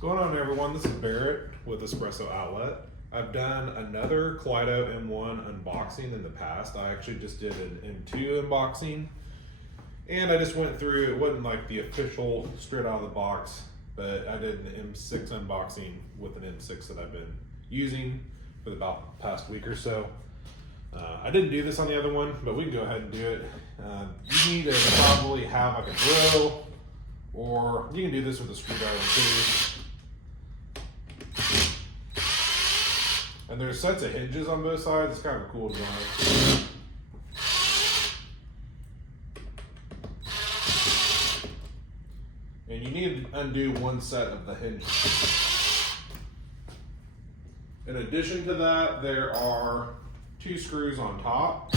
What's going on, everyone? This is Barrett with Espresso Outlet. I've done another Kaleido M1 unboxing in the past. I actually just did an M2 unboxing, and I just went through, it wasn't like the official straight out of the box, but I did an M6 unboxing with an M6 that I've been using for about the past week or so. I didn't do this on the other one, but we can go ahead and do it. You need to probably have like a drill, or you can do this with a screwdriver too. And there's sets of hinges on both sides. It's kind of a cool design. And you need to undo one set of the hinges. In addition to that, there are 2 screws on top.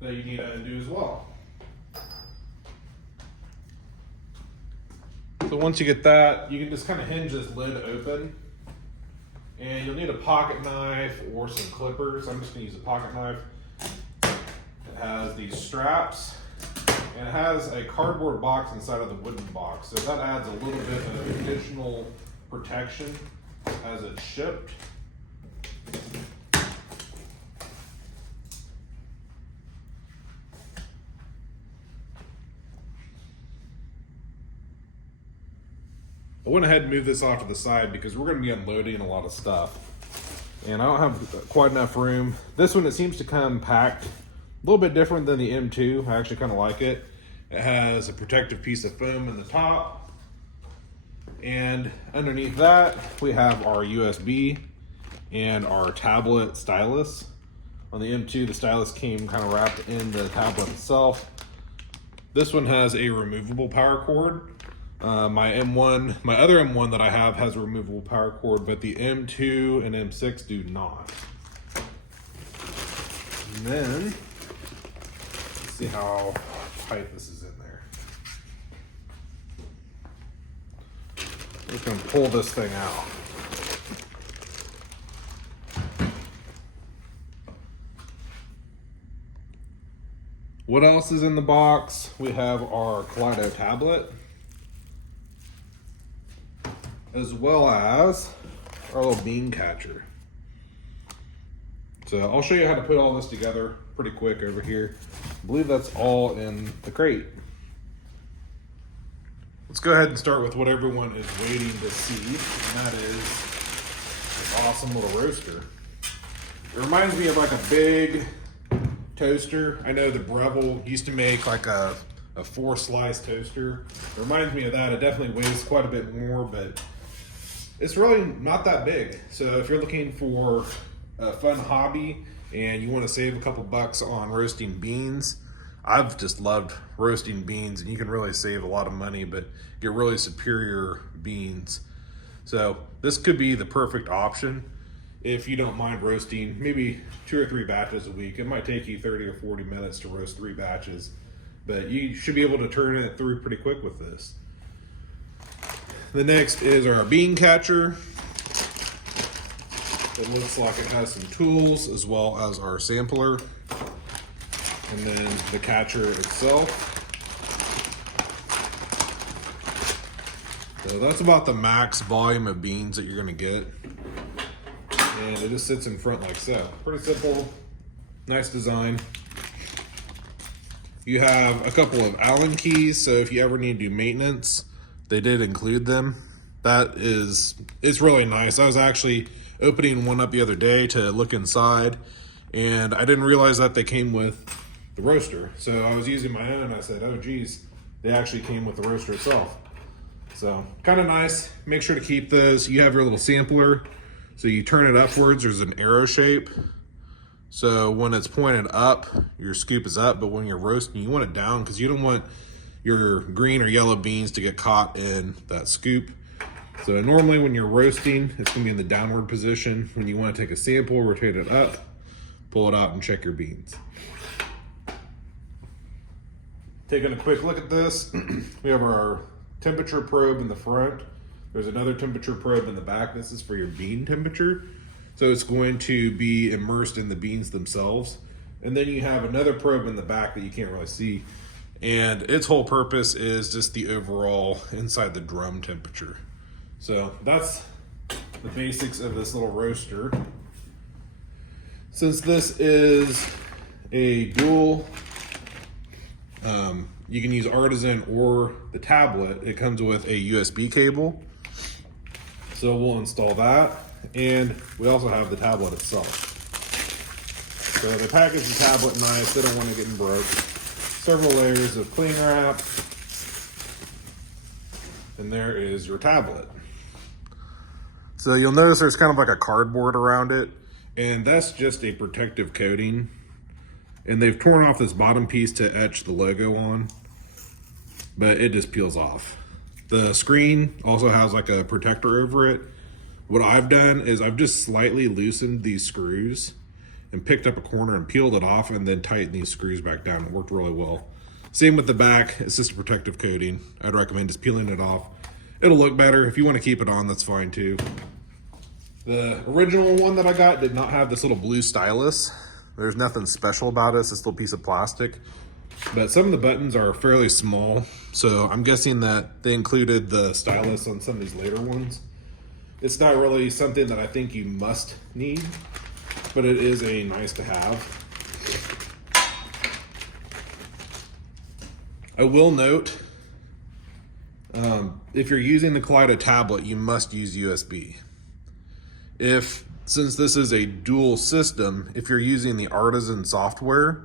That you need to undo as well. So once you get that, you can just kind of hinge this lid open, and you'll need a pocket knife or some clippers. I'm just going to use a pocket knife. It has these straps, and it has a cardboard box inside of the wooden box. So that adds a little bit of additional protection as it's shipped. I went ahead and moved this off to the side because we're going to be unloading a lot of stuff, and I don't have quite enough room. This one, it seems to come packed a little bit different than the M2. I actually kind of like it. It has a protective piece of foam in the top, and underneath that we have our USB and our tablet stylus. On the M2, the stylus came kind of wrapped in the tablet itself. This one has a removable power cord. My other M1 that I have has a removable power cord, but the M2 and M6 do not. And then, let's see how tight this is in there. I'm just gonna pull this thing out. What else is in the box? We have our Kaleido tablet, as well as our little bean catcher. So I'll show you how to put all this together pretty quick over here. I believe that's all in the crate. Let's go ahead and start with what everyone is waiting to see, and that is this awesome little roaster. It reminds me of like a big toaster. I know the Breville used to make like a 4-slice toaster. It reminds me of that. It definitely weighs quite a bit more, but it's really not that big. So if you're looking for a fun hobby and you want to save a couple bucks on roasting beans, I've just loved roasting beans, and you can really save a lot of money but get really superior beans. So this could be the perfect option if you don't mind roasting maybe 2 or 3 batches a week. It might take you 30 or 40 minutes to roast 3 batches, but you should be able to turn it through pretty quick with this. The next is our bean catcher. It looks like it has some tools as well as our sampler, and then the catcher itself. So that's about the max volume of beans that you're going to get, and it just sits in front like so. Pretty simple, nice design. You have a couple of Allen keys, so if you ever need to do maintenance, they did include them. It's really nice. I was actually opening one up the other day to look inside, and I didn't realize that they came with the roaster. So I was using my own, and I said, oh geez, they actually came with the roaster itself. So kind of nice. Make sure to keep those. You have your little sampler, so you turn it upwards. There's an arrow shape. So when it's pointed up, your scoop is up, but when you're roasting, you want it down because you don't want your green or yellow beans to get caught in that scoop. So normally when you're roasting, it's gonna be in the downward position. When you wanna take a sample, rotate it up, pull it out, and check your beans. Taking a quick look at this, we have our temperature probe in the front. There's another temperature probe in the back. This is for your bean temperature. So it's going to be immersed in the beans themselves. And then you have another probe in the back that you can't really see. And its whole purpose is just the overall inside the drum temperature. So that's the basics of this little roaster. Since this is a dual, you can use Artisan or the tablet. It comes with a USB cable. So we'll install that. And we also have the tablet itself. So they package the tablet nice. They don't want it getting broke. Several layers of cling wrap. And there is your tablet. So you'll notice there's kind of like a cardboard around it. And that's just a protective coating. And they've torn off this bottom piece to etch the logo on. But it just peels off. The screen also has like a protector over it. What I've done is I've just slightly loosened these screws and picked up a corner and peeled it off and then tightened these screws back down. It worked really well. Same with the back. It's just a protective coating. I'd recommend just peeling it off. It'll look better. If you want to keep it on, that's fine too. The original one that I got did not have this little blue stylus. There's nothing special about it. It's this little piece of plastic. But some of the buttons are fairly small. So I'm guessing that they included the stylus on some of these later ones. It's not really something that I think you must need, but it is a nice to have. I will note, if you're using the Kaleido tablet, you must use USB. Since this is a dual system, if you're using the Artisan software,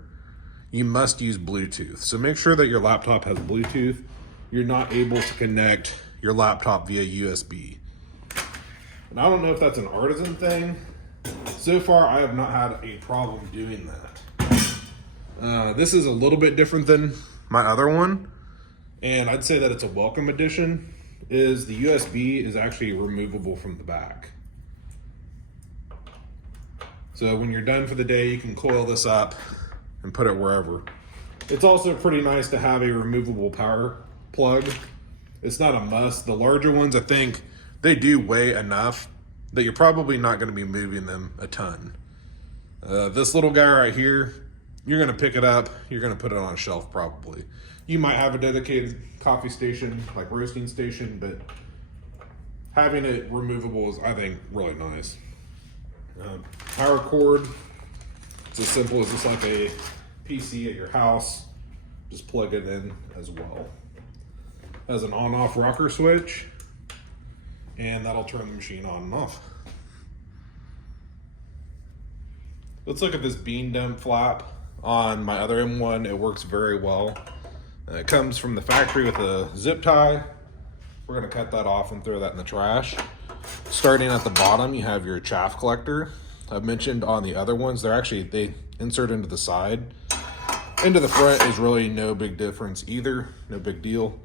you must use Bluetooth. So make sure that your laptop has Bluetooth. You're not able to connect your laptop via USB. And I don't know if that's an Artisan thing. So far, I have not had a problem doing that. This is a little bit different than my other one. And I'd say that it's a welcome addition, is the USB is actually removable from the back. So when you're done for the day, you can coil this up and put it wherever. It's also pretty nice to have a removable power plug. It's not a must. The larger ones, I think, they do weigh enough that you're probably not going to be moving them a ton. This little guy right here, you're going to pick it up, you're going to put it on a shelf probably. You might have a dedicated coffee station, like roasting station, but having it removable is, I think, really nice. Power cord, it's as simple as just like a PC at your house. Just plug it in as well. Has an on-off rocker switch, and that'll turn the machine on and off. Let's look at this bean dump flap on my other M1. It works very well. It comes from the factory with a zip tie. We're gonna cut that off and throw that in the trash. Starting at the bottom, you have your chaff collector. I've mentioned on the other ones, they insert into the side. Into the front is really no big difference either, no big deal.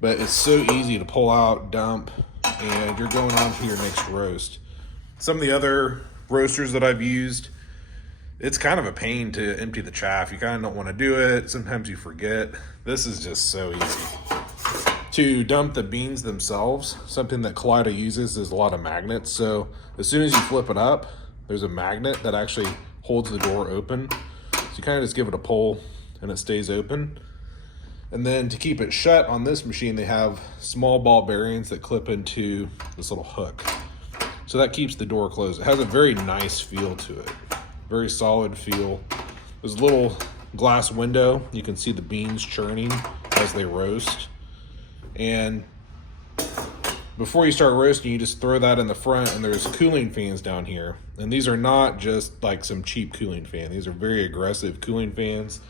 But it's so easy to pull out, dump, and you're going on to your next roast. Some of the other roasters that I've used, it's kind of a pain to empty the chaff. You kind of don't want to do it. Sometimes you forget. This is just so easy. To dump the beans themselves, something that Kaleido uses is a lot of magnets. So as soon as you flip it up, there's a magnet that actually holds the door open. So you kind of just give it a pull and it stays open. And then to keep it shut on this machine, they have small ball bearings that clip into this little hook. So that keeps the door closed. It has a very nice feel to it. Very solid feel. There's a little glass window. You can see the beans churning as they roast. And before you start roasting, you just throw that in the front, and there's cooling fans down here. And these are not just like some cheap cooling fan. These are very aggressive cooling fans.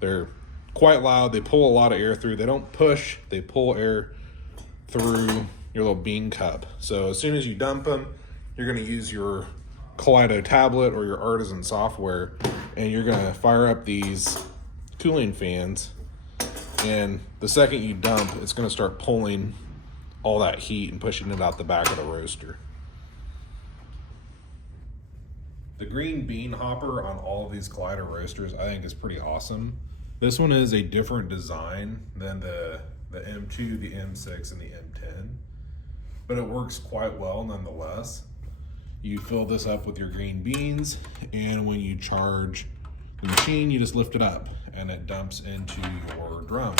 They're quite loud. They pull a lot of air through. They don't push, they pull air through your little bean cup. So as soon as you dump them, you're gonna use your Kaleido tablet or your Artisan software, and you're gonna fire up these cooling fans. And the second you dump, it's gonna start pulling all that heat and pushing it out the back of the roaster. The green bean hopper on all of these Kaleido roasters I think is pretty awesome. This one is a different design than the M2, the M6, and the M10, but it works quite well nonetheless. You fill this up with your green beans, and when you charge The machine, you just lift it up and it dumps into your drum.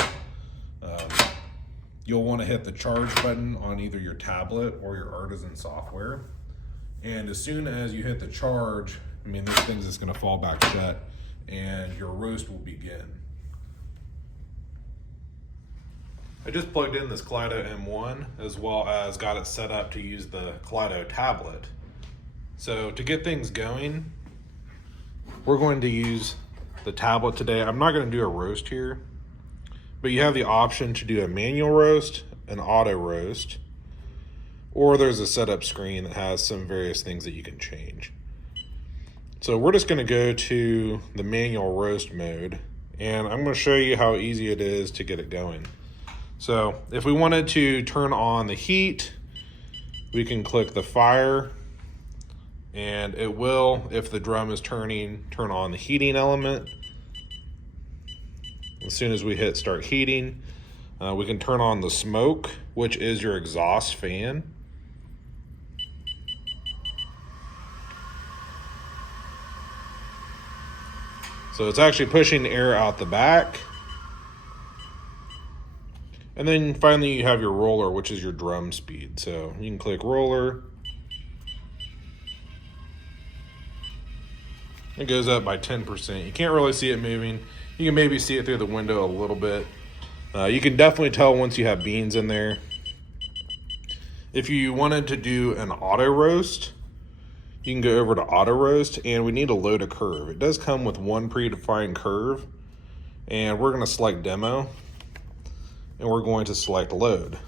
You'll want to hit the charge button on either your tablet or your Artisan software. And as soon as you hit the charge, I mean, this thing's just going to fall back shut and your roast will begin. I just plugged in this Kaleido M1 as well as got it set up to use the Kaleido tablet. So to get things going, we're going to use the tablet today. I'm not going to do a roast here, but you have the option to do a manual roast, an auto roast, or there's a setup screen that has some various things that you can change. So we're just going to go to the manual roast mode, and I'm going to show you how easy it is to get it going. So if we wanted to turn on the heat, we can click the fire, and it will, if the drum is turning, turn on the heating element. As soon as we hit start heating, we can turn on the smoke, which is your exhaust fan. So it's actually pushing the air out the back. And then finally you have your roller, which is your drum speed. So you can click roller. It goes up by 10%. You can't really see it moving. You can maybe see it through the window a little bit. You can definitely tell once you have beans in there. If you wanted to do an auto roast, you can go over to auto roast, and we need to load a curve. It does come with one predefined curve, and we're going to select demo, and we're going to select load.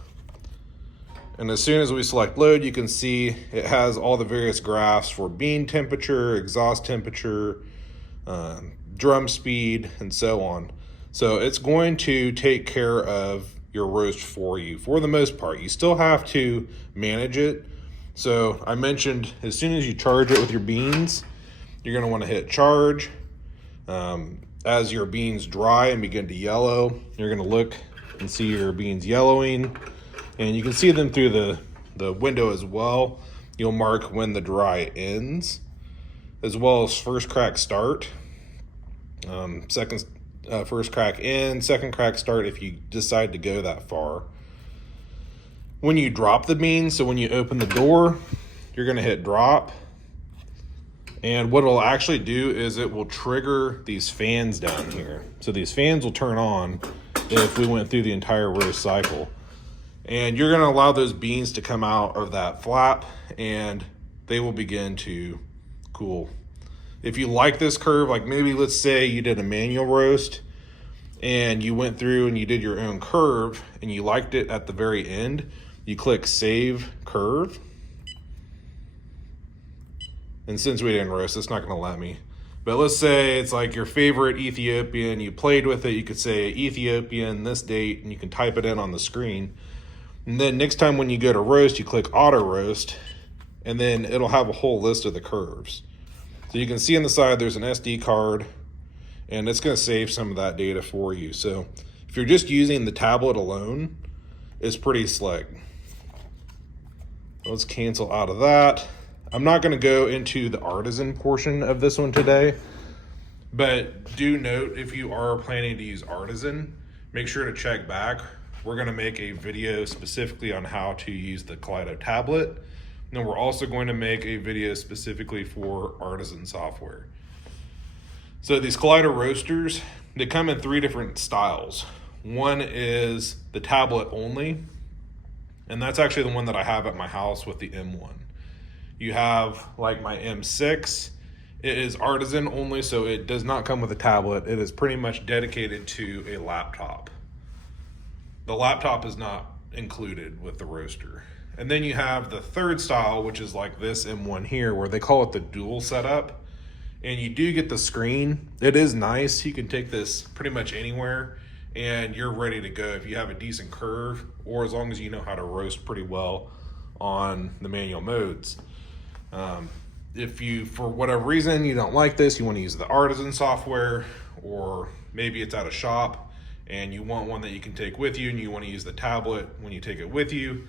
And as soon as we select load, you can see it has all the various graphs for bean temperature, exhaust temperature, drum speed, and so on. So it's going to take care of your roast for you for the most part. You still have to manage it. So I mentioned as soon as you charge it with your beans, you're going to want to hit charge. As your beans dry and begin to yellow, you're going to look and see your beans yellowing, and you can see them through the window as well. You'll mark when the dry ends, as well as first crack start, first crack end, second crack start if you decide to go that far. When you drop the beans, so when you open the door, you're going to hit drop, and what it'll actually do is it will trigger these fans down here. So these fans will turn on if we went through the entire roast cycle. And you're going to allow those beans to come out of that flap, and they will begin to cool. If you like this curve, like maybe let's say you did a manual roast and you went through and you did your own curve and you liked it at the very end, you click save curve. And since we didn't roast, it's not going to let me. But let's say it's like your favorite Ethiopian, you played with it, you could say Ethiopian, this date, and you can type it in on the screen. And then next time when you go to roast, you click auto roast, and then it'll have a whole list of the curves. So you can see on the side there's an SD card, and it's going to save some of that data for you. So if you're just using the tablet alone, it's pretty slick. Let's cancel out of that. I'm not going to go into the Artisan portion of this one today, but do note if you are planning to use Artisan, make sure to check back. We're going to make a video specifically on how to use the Kaleido tablet, and then we're also going to make a video specifically for Artisan software. So these Kaleido roasters, they come in 3 different styles. One is the tablet only, and that's actually the one that I have at my house with the M1. You have like my M6, it is Artisan only, so it does not come with a tablet. It is pretty much dedicated to a laptop. The laptop is not included with the roaster. And then you have the third style, which is like this M1 here, where they call it the dual setup. And you do get the screen. It is nice. You can take this pretty much anywhere and you're ready to go if you have a decent curve, or as long as you know how to roast pretty well on the manual modes. If you, for whatever reason, you don't like this, you want to use the Artisan software, or maybe it's at a shop and you want one that you can take with you and you want to use the tablet when you take it with you,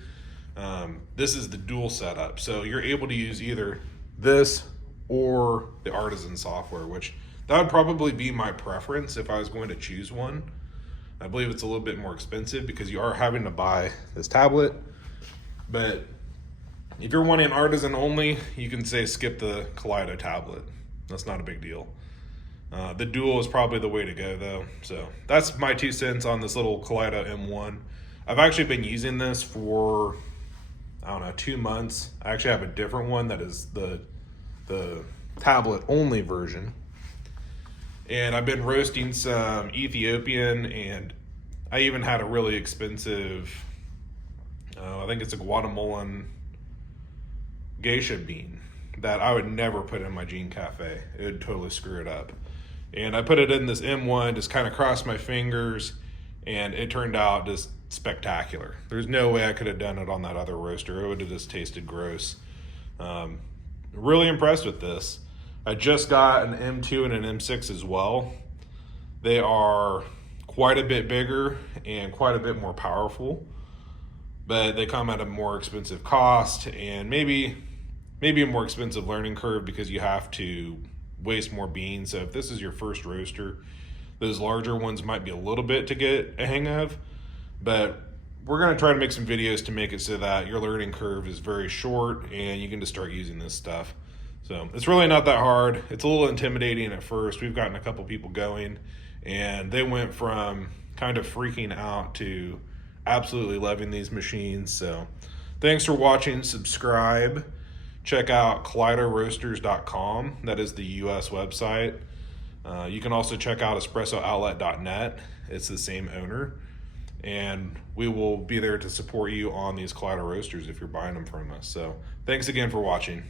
this is the dual setup. So you're able to use either this or the Artisan software, which That would probably be my preference if I was going to choose one. I believe it's a little bit more expensive because you are having to buy this tablet. But if you're wanting Artisan only, you can say skip the Kaleido tablet. That's not a big deal. The Dual is probably the way to go though. So that's my 2 cents on this little Kaleido M1. I've actually been using this for, I don't know, 2 months. I actually have a different one that is the tablet only version. And I've been roasting some Ethiopian, and I even had a really expensive, I think it's a Guatemalan geisha bean that I would never put in my Gene Cafe. It would totally screw it up. And I put it in this M1, just kind of crossed my fingers, and it turned out just spectacular. There's no way I could have done it on that other roaster. It would have just tasted gross. Really impressed with this. I just got an M2 and an M6 as well. They are quite a bit bigger and quite a bit more powerful, but they come at a more expensive cost and maybe a more expensive learning curve because you have to waste more beans. So if this is your first roaster, those larger ones might be a little bit to get a hang of, but we're gonna try to make some videos to make it so that your learning curve is very short and you can just start using this stuff. So it's really not that hard. It's a little intimidating at first. We've gotten a couple people going and they went from kind of freaking out to absolutely loving these machines. So thanks for watching. Subscribe. Check out KaleidoRoasters.com. That is the US website. You can also check out EspressoOutlet.net. It's the same owner. And we will be there to support you on these Kaleido roasters if you're buying them from us. So thanks again for watching.